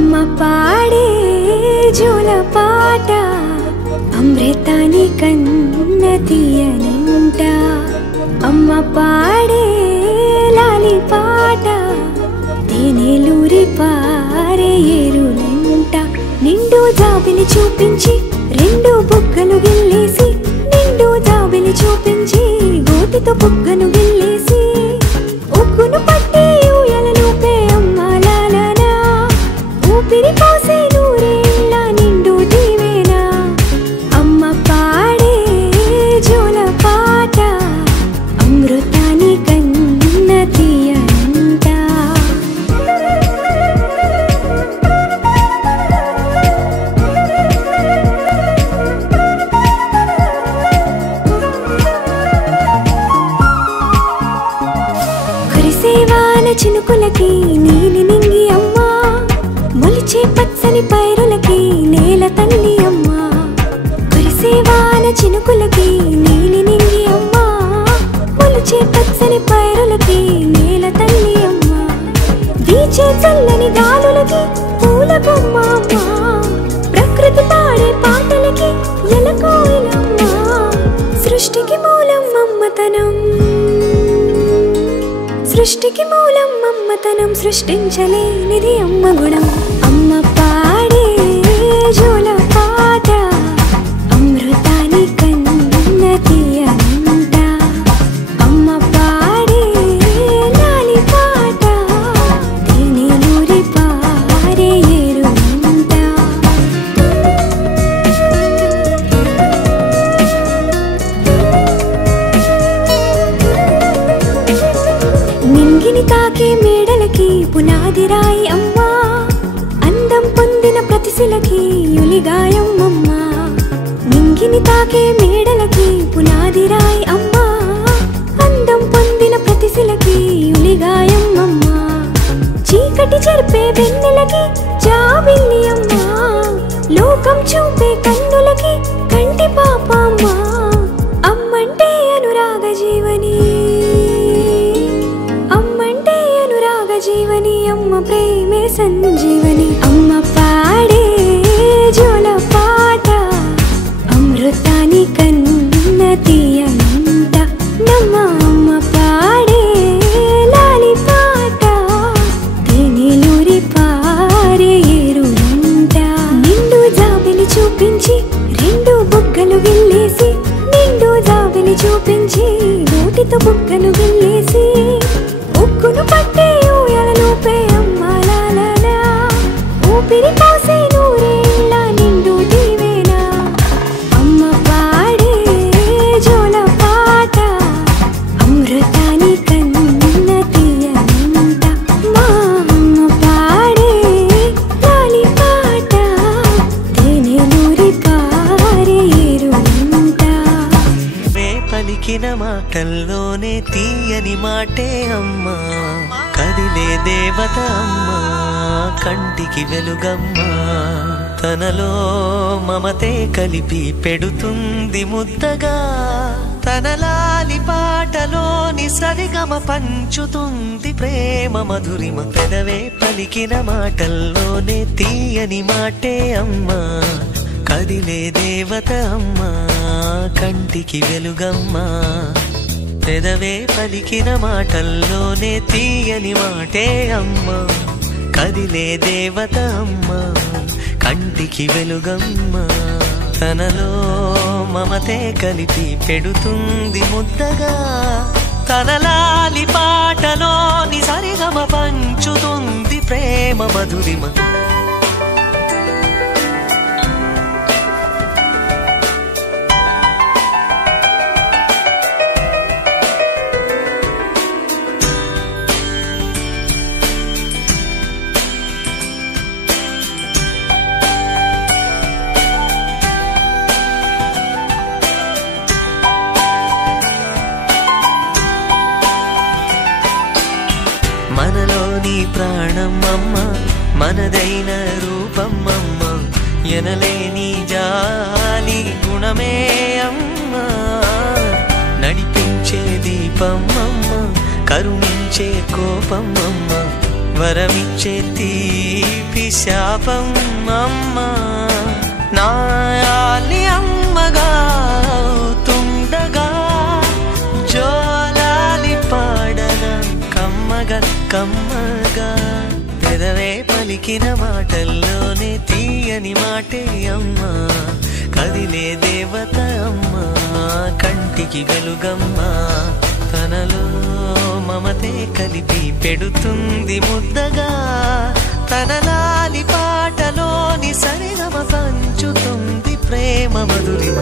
అమ్మ పాడే జోల పాట అమృతాని కన్న తీయనంట అమ్మ పాడే లాలి పాట తేనెలూరి పారే ఏరులంట నిండు జాబిలి చూపించి రెండు బుగ్గలు గిల్లేసి నిండు జాబిలి చూపించి గోటితో బుగ్గను గిల్లేసి ఉగ్గును పట్టి ఊయలను పే అమ్మ లాలనా ఊపిరి పోసే నూరేళ్ళ నిండు దీవేనా అమ్మ పాడే జోల పాట అమృతాని కన్న తీయనంట కురిసేవాన చినుకులకి నీలి నింగి అమ్మా మొలిచే పచ్చని పైరులకి నేల తల్లి అమ్మా కురిసేవాన చినుకులకి నీలి నింగి అమ్మా మొలిచే పచ్చని పైరులకి నేల తల్లి అమ్మా వీచే చల్లని గాలులకి పూల బొమ్మ అమ్మా ప్రకృతి పాడే పాటలకి ఎలకోయిలమ్మా సృష్టికి మూలం మమ్మతనం సృష్టికి మూలం మమ్మతనం సృష్టించలేనిది అమ్మ గుణం అమ్మ పాడే జోల పాట అమృతాని కన్న తీయనంట అమ్మ పాడే లాలి పాట తేనెలూరి పారే ఏరులంట నింగిని తాకే మేడలకి పునాది రాయి అమ్మా అందం పొందిన ప్రతిశిలకి యులిగాయం అమ్మా నింగిని తాకే మేడలకి పునాది రాయి అమ్మా అందం పొందిన ప్రతిశిలకి యులిగాయం అమ్మా చీకటి చెరిపే వెన్నెలకి జాబిల్లి అమ్మా లోకం చూపే కన్నులకి కంటి పాప అమ్మా అమ్మంటే అనురాగ జీవని అమ్మంటే అనురాగ జీవని అమ్మ ప్రేమే సంజీవని అమ్మ పాడే జోల పాట అమృతాని కన్న తీయనంట నమ్మ అమ్మ పాడే లాలి పాట తేనెలూరి పారే ఏరులంట నిండు జాబిలి చూపించి రెండు బుగ్గలు గిల్లేసి నిండు జాబిలి చూపించి నోటితో బుగ్గను గిల్లేసి ఉగ్గును పట్టి ఊయలను పే అమ్మ లాలనా ఊపిరి పోసే నూరేళ్ళ నిండు దీవేనా అమ్మ పాడే జోల పాట అమృతాని కన్న తీయనంట మా అమ్మ పాడే లాలి పాట తేనెలూరి పారే ఏరులంట పలికిన మాటల్లోనే తీయని మాటే అమ్మా కదిలే దేవత అమ్మా కంటికి వెలుగమ్మా తనలో మమతే కలిపి పెడుతుంది ముద్దగా తన లాలి పాటలోని సరిగమ పంచుతుంది ప్రేమ మధురిమ పెదవే పలికిన మాటల్లోనే తీయని మాటే అమ్మా కదిలే దేవత అమ్మా కంటికి వెలుగమ్మా పెదవే పలికిన మాటల్లోనే తీయని మాటే అమ్మా కదిలే దేవత అమ్మా కంటికి వెలుగమ్మా తనలో మమతే కలిపి పెడుతుంది ముద్దగా తన లాలి పాటలోని సరిగమ పంచుతుంది ప్రేమ మధురిమ మనలోని ప్రాణం అమ్మ మనదైన రూపం అమ్మ ఎనలేని జాలి గుణమే అమ్మ నడిపించే దీపం అమ్మ కరుణించే కోపం అమ్మ వరమిచ్చే తీపి శాపం అమ్మా నాయాలి అమ్మగా అవుతుండగా జోలాలి పాడన కమ్మగా కమ్మగా పెదవే పలికిన మాటల్లోనే తీయని మాటే అమ్మా కదిలే దేవత అమ్మా కంటికి వెలుగమ్మా తనలో మమతే కలిపి పెడుతుంది ముద్దగా తన లాలి పాటలోని సరిగమ పంచుతుంది ప్రేమ మధురిమ